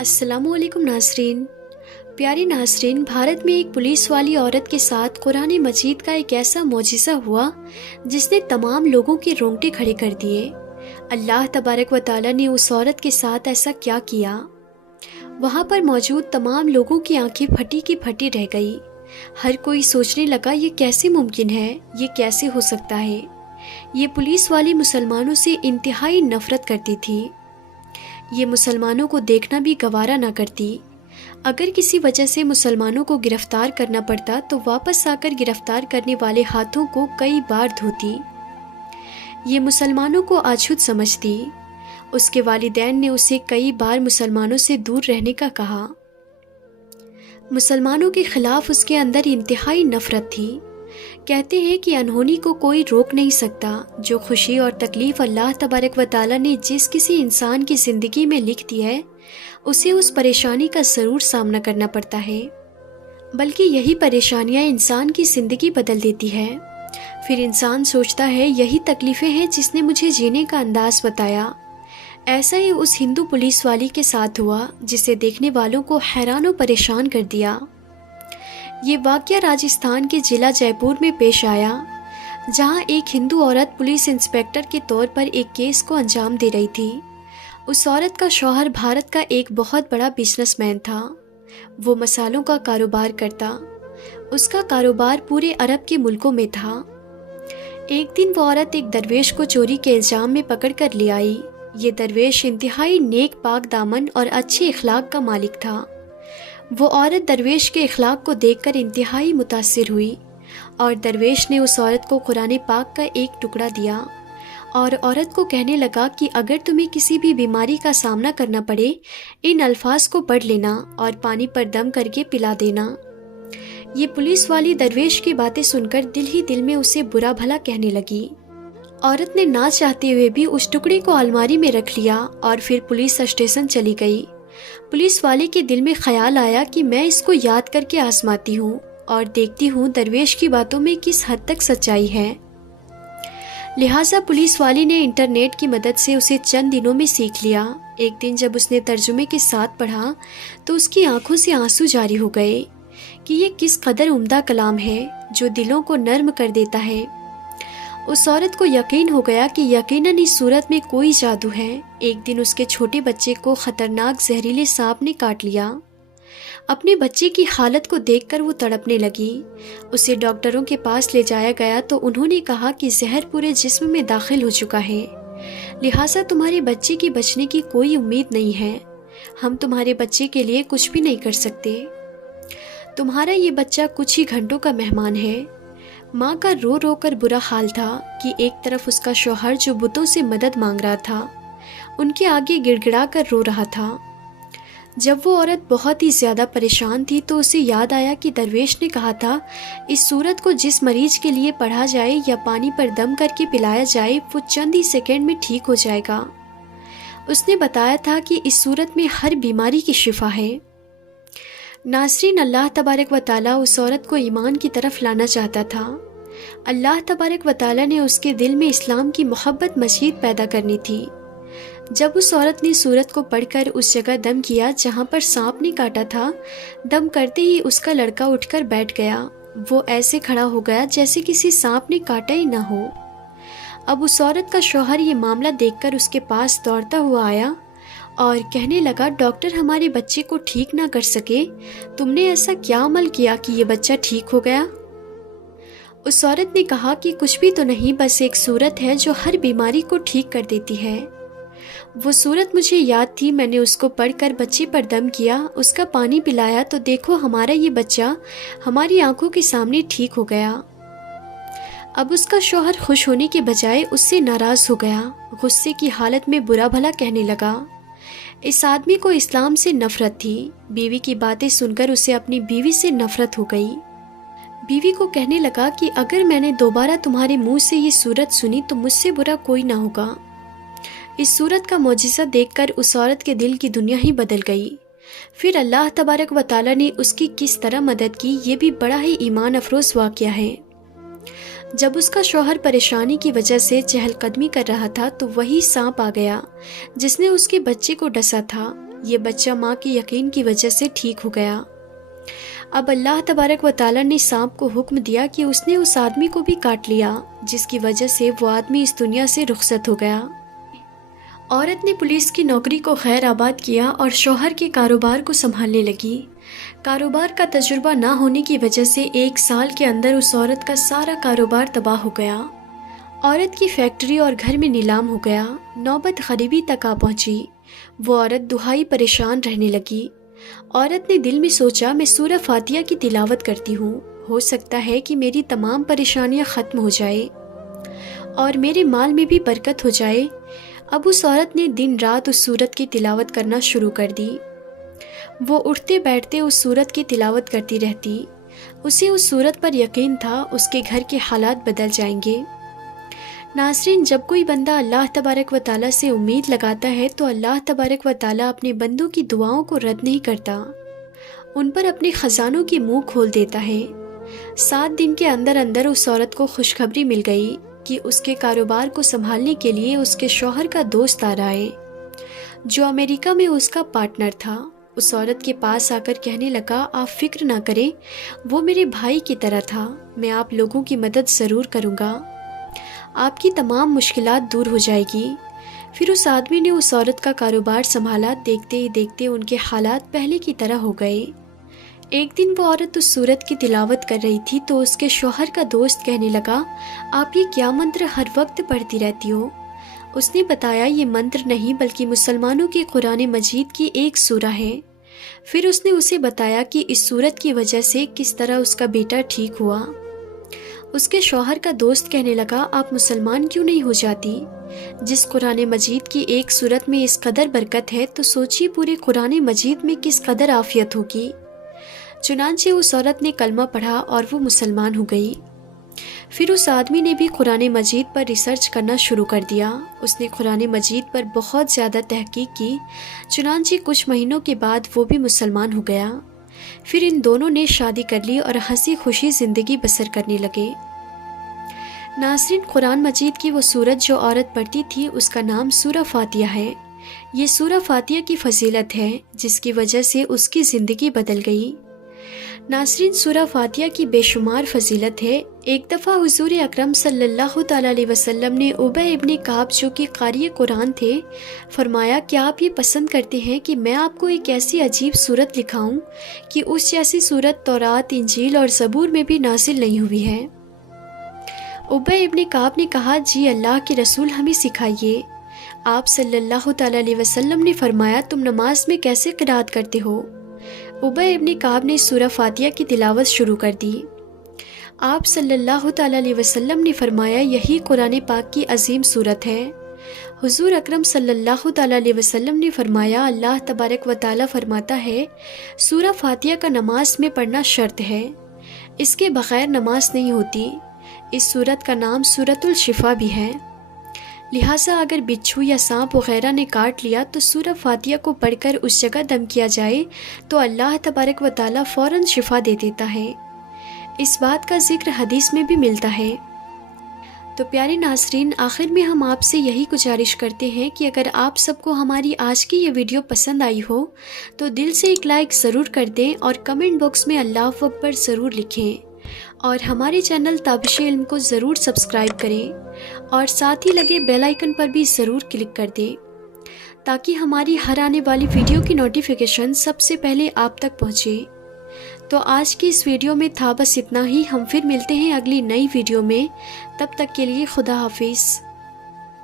अस्सलाम वालेकुम नाज़रीन। प्यारे नाज़रीन, भारत में एक पुलिस वाली औरत के साथ कुरान मजीद का एक ऐसा मौजिज़ा हुआ जिसने तमाम लोगों के रोंगटे खड़े कर दिए। अल्लाह तबारक व तआला ने उस औरत के साथ ऐसा क्या किया? वहाँ पर मौजूद तमाम लोगों की आंखें फटी की फटी रह गई। हर कोई सोचने लगा, ये कैसे मुमकिन है, ये कैसे हो सकता है। ये पुलिस वाली मुसलमानों से इंतहाई नफरत करती थी। ये मुसलमानों को देखना भी गवारा ना करती। अगर किसी वजह से मुसलमानों को गिरफ्तार करना पड़ता तो वापस आकर गिरफ्तार करने वाले हाथों को कई बार धोती। ये मुसलमानों को अछूत समझती। उसके वालिदैन ने उसे कई बार मुसलमानों से दूर रहने का कहा। मुसलमानों के खिलाफ उसके अंदर इंतहाई नफरत थी। कहते हैं कि अनहोनी को कोई रोक नहीं सकता। जो खुशी और तकलीफ़ अल्लाह तबारक व तआला ने जिस किसी इंसान की ज़िंदगी में लिख दी है, उसे उस परेशानी का ज़रूर सामना करना पड़ता है। बल्कि यही परेशानियां इंसान की ज़िंदगी बदल देती है। फिर इंसान सोचता है, यही तकलीफ़ें हैं जिसने मुझे जीने का अंदाज़ बताया। ऐसा ही उस हिंदू पुलिस वाली के साथ हुआ, जिसे देखने वालों को हैरान और परेशान कर दिया। ये वाक़या राजस्थान के ज़िला जयपुर में पेश आया, जहां एक हिंदू औरत पुलिस इंस्पेक्टर के तौर पर एक केस को अंजाम दे रही थी। उस औरत का शौहर भारत का एक बहुत बड़ा बिजनेसमैन था। वो मसालों का कारोबार करता। उसका कारोबार पूरे अरब के मुल्कों में था। एक दिन वो औरत एक दरवेश को चोरी के इल्ज़ाम में पकड़ कर ले आई। ये दरवेश इंतहाई नेक पाक दामन और अच्छे इखलाक का मालिक था। वो औरत दरवेश के इखलाक को देखकर इंतहाई मुतासिर हुई और दरवेश ने उस औरत को कुरान पाक का एक टुकड़ा दिया और औरत को कहने लगा कि अगर तुम्हें किसी भी बीमारी का सामना करना पड़े, इन अल्फाज को पढ़ लेना और पानी पर दम करके पिला देना। ये पुलिस वाली दरवेश की बातें सुनकर दिल ही दिल में उसे बुरा भला कहने लगी। औरत ने ना चाहते हुए भी उस टुकड़े को अलमारी में रख लिया और फिर पुलिस स्टेशन चली गई। पुलिस वाले के दिल में ख्याल आया कि मैं इसको याद करके आजमाती हूँ और देखती हूँ दरवेश की बातों में किस हद तक सच्चाई है। लिहाजा पुलिस वाली ने इंटरनेट की मदद से उसे चंद दिनों में सीख लिया। एक दिन जब उसने तर्जुमे के साथ पढ़ा तो उसकी आंखों से आंसू जारी हो गए कि ये किस कदर उम्दा कलाम है जो दिलों को नर्म कर देता है। उस औरत को यकीन हो गया कि यकीनन इस सूरत में कोई जादू है। एक दिन उसके छोटे बच्चे को खतरनाक जहरीले सांप ने काट लिया। अपने बच्चे की हालत को देखकर वो तड़पने लगी। उसे डॉक्टरों के पास ले जाया गया तो उन्होंने कहा कि जहर पूरे जिस्म में दाखिल हो चुका है, लिहाजा तुम्हारे बच्चे की बचने की कोई उम्मीद नहीं है। हम तुम्हारे बच्चे के लिए कुछ भी नहीं कर सकते। तुम्हारा ये बच्चा कुछ ही घंटों का मेहमान है। माँ का रो रो कर बुरा हाल था कि एक तरफ उसका शौहर जो बुतों से मदद मांग रहा था, उनके आगे गिड़गिड़ा कर रो रहा था। जब वो औरत बहुत ही ज़्यादा परेशान थी तो उसे याद आया कि दरवेश ने कहा था, इस सूरत को जिस मरीज के लिए पढ़ा जाए या पानी पर दम करके पिलाया जाए, वो चंद ही सेकंड में ठीक हो जाएगा। उसने बताया था कि इस सूरत में हर बीमारी की शिफा है। नाज़रीन, अल्लाह तबारक व तआला उस औरत को ईमान की तरफ लाना चाहता था। अल्लाह तबारक व तआला ने उसके दिल में इस्लाम की मोहब्बत मज़ीद पैदा करनी थी। जब उस औरत ने सूरत को पढ़कर उस जगह दम किया जहाँ पर सांप ने काटा था, दम करते ही उसका लड़का उठकर बैठ गया। वो ऐसे खड़ा हो गया जैसे किसी सांप ने काटा ही ना हो। अब उस औरत का शौहर ये मामला देखकर उसके पास दौड़ता हुआ आया और कहने लगा, डॉक्टर हमारे बच्चे को ठीक ना कर सके, तुमने ऐसा क्या अमल किया कि ये बच्चा ठीक हो गया? उस औरत ने कहा कि कुछ भी तो नहीं, बस एक सूरत है जो हर बीमारी को ठीक कर देती है। वो सूरत मुझे याद थी, मैंने उसको पढ़कर बच्चे पर दम किया, उसका पानी पिलाया तो देखो हमारा ये बच्चा हमारी आंखों के सामने ठीक हो गया। अब उसका शौहर खुश होने के बजाय उससे नाराज़ हो गया। गुस्से की हालत में बुरा भला कहने लगा। इस आदमी को इस्लाम से नफरत थी। बीवी की बातें सुनकर उसे अपनी बीवी से नफरत हो गई। बीवी को कहने लगा कि अगर मैंने दोबारा तुम्हारे मुंह से ये सूरत सुनी तो मुझसे बुरा कोई ना होगा। इस सूरत का मौजिज़ा देखकर उस औरत के दिल की दुनिया ही बदल गई। फिर अल्लाह तबारक व तआला ने उसकी किस तरह मदद की, ये भी बड़ा ही ईमान अफरोज़ वाक़या है। जब उसका शौहर परेशानी की वजह से चहलकदमी कर रहा था तो वही सांप आ गया जिसने उसके बच्चे को डसा था। یہ بچہ ماں کے یقین کی وجہ سے ٹھیک ہو گیا۔ اب اللہ تبارک و تعالیٰ نے سانپ کو حکم دیا کہ اس نے اس آدمی کو بھی کاٹ لیا، جس کی وجہ سے وہ آدمی اس دنیا سے رخصت ہو گیا۔ عورت نے پولیس کی نوکری کو خیر آباد کیا اور شوہر کے کاروبار کو سنبھالنے لگی۔ کاروبار کا تجربہ نہ ہونے کی وجہ سے 1 سال کے اندر اس عورت کا سارا کاروبار تباہ ہو گیا۔ عورت کی فیکٹری اور گھر میں نیلام ہو گیا، نوبت غریبی تک آ پہنچی۔ وہ عورت دہائی پریشان رہنے لگی۔ عورت نے دل میں سوچا، میں سورہ فاتحہ کی تلاوت کرتی ہوں، ہو سکتا ہے کہ میری تمام پریشانیاں ختم ہو جائے اور میرے مال میں بھی برکت ہو جائے۔ اب اس عورت نے دن رات اس سورت کی تلاوت کرنا شروع کر دی۔ وہ اٹھتے بیٹھتے اس سورت کی تلاوت کرتی رہتی۔ اسے اس سورت پر یقین تھا اس کے گھر کے حالات بدل جائیں گے۔ ناظرین، جب کوئی بندہ اللہ تبارک و تعالیٰ سے امید لگاتا ہے تو اللہ تبارک و تعالیٰ اپنے بندوں کی دعاؤں کو رد نہیں کرتا، ان پر اپنے خزانوں کی منہ کھول دیتا ہے۔ 7 دن کے اندر اندر اس عورت کو خوشخبری مل گئی کہ اس کے کاروبار کو سنبھالنے کے لیے اس کے شوہر کا دوست آ رہا ہے، جو امریکہ میں اس کا پارٹنر تھا۔ اس عورت کے پاس آ کر کہنے لگا، آپ فکر نہ کریں، وہ میرے بھائی کی طرح تھا، میں آپ لوگوں کی مدد ضرور کروں گا، آپ کی تمام مشکلات دور ہو جائے گی۔ پھر اس آدمی نے اس عورت کا کاروبار سنبھالا۔ دیکھتے ہی دیکھتے ان کے حالات پہلے کی طرح ہو گئے۔ ایک دن وہ عورت اس سورت کی تلاوت کر رہی تھی تو اس کے شوہر کا دوست کہنے لگا، آپ یہ کیا منتر ہر وقت پڑھتی رہتی ہو؟ اس نے بتایا، یہ منتر نہیں بلکہ مسلمانوں کے قرآن مجید کی ایک سورہ ہے۔ پھر اس نے اسے بتایا کہ اس سورت کی وجہ سے کس طرح اس کا بیٹا ٹھیک ہوا۔ اس کے شوہر کا دوست کہنے لگا، آپ مسلمان کیوں نہیں ہو جاتی؟ جس قرآن مجید کی ایک سورت میں اس قدر برکت ہے تو سوچیے پورے قرآن مجید میں کس قدر عافیت ہوگی۔ چنانچہ اس عورت نے کلمہ پڑھا اور وہ مسلمان ہو گئی۔ پھر اس آدمی نے بھی قرآن مجید پر ریسرچ کرنا شروع کر دیا۔ اس نے قرآن مجید پر بہت زیادہ تحقیق کی، چنانچہ کچھ مہینوں کے بعد وہ بھی مسلمان ہو گیا۔ پھر ان دونوں نے شادی کر لی اور ہنسی خوشی زندگی بسر کرنے لگے۔ ناظرین، قرآن مجید کی وہ سورت جو عورت پڑھتی تھی اس کا نام سورہ فاتحہ ہے۔ یہ سورہ فاتحہ کی فضیلت ہے جس کی وجہ سے اس کی زندگی بدل گئی۔ ناظرین، سورہ فاتحہ کی بے شمار فضیلت ہے۔ ایک دفعہ حضور اکرم صلی اللہ تعالیٰ علیہ وسلم نے ابی ابن کعب جو کہ قاری قرآن تھے فرمایا، کیا آپ یہ پسند کرتے ہیں کہ میں آپ کو ایک ایسی عجیب سورت لکھاؤں کہ اس جیسی سورت تورات، انجیل اور زبور میں بھی نازل نہیں ہوئی ہے؟ ابی ابن کعب نے کہا، جی اللہ کے رسول، ہمیں سکھائیے۔ آپ صلی اللہ تعالیٰ علیہ وسلم نے فرمایا، تم نماز میں کیسے قرات کرتے ہو؟ ابی ابن کعب نے سورہ فاتحہ کی تلاوت شروع کر دی۔ آپ صلی اللہ تعالیٰ علیہ وسلم نے فرمایا، یہی قرآن پاک کی عظیم سورت ہے۔ حضور اکرم صلی اللہ تعالیٰ علیہ وسلم نے فرمایا، اللہ تبارک و تعالیٰ فرماتا ہے، سورہ فاتحہ کا نماز میں پڑھنا شرط ہے، اس کے بغیر نماز نہیں ہوتی۔ اس سورت کا نام سورۃ الشفا بھی ہے، لہٰذا اگر بچھو یا سانپ وغیرہ نے کاٹ لیا تو سورہ فاتحہ کو پڑھ کر اس جگہ دم کیا جائے تو اللہ تبارک و تعالیٰ فوراً شفا دے دیتا ہے۔ اس بات کا ذکر حدیث میں بھی ملتا ہے۔ تو پیارے ناظرین، آخر میں ہم آپ سے یہی گزارش کرتے ہیں کہ اگر آپ سب کو ہماری آج کی یہ ویڈیو پسند آئی ہو تو دل سے ایک لائک ضرور کر دیں اور کمنٹ باکس میں اللہ اکبر ضرور لکھیں، اور ہمارے چینل تابش علم کو ضرور سبسکرائب کریں اور ساتھ ہی لگے بیل آئیکن پر بھی ضرور کلک کر دیں تاکہ ہماری ہر آنے والی ویڈیو کی نوٹیفیکیشن سب سے پہلے آپ تک پہنچے۔ تو آج کی اس ویڈیو میں تھا بس اتنا ہی۔ ہم پھر ملتے ہیں اگلی نئی ویڈیو میں، تب تک کے لیے خدا حافظ۔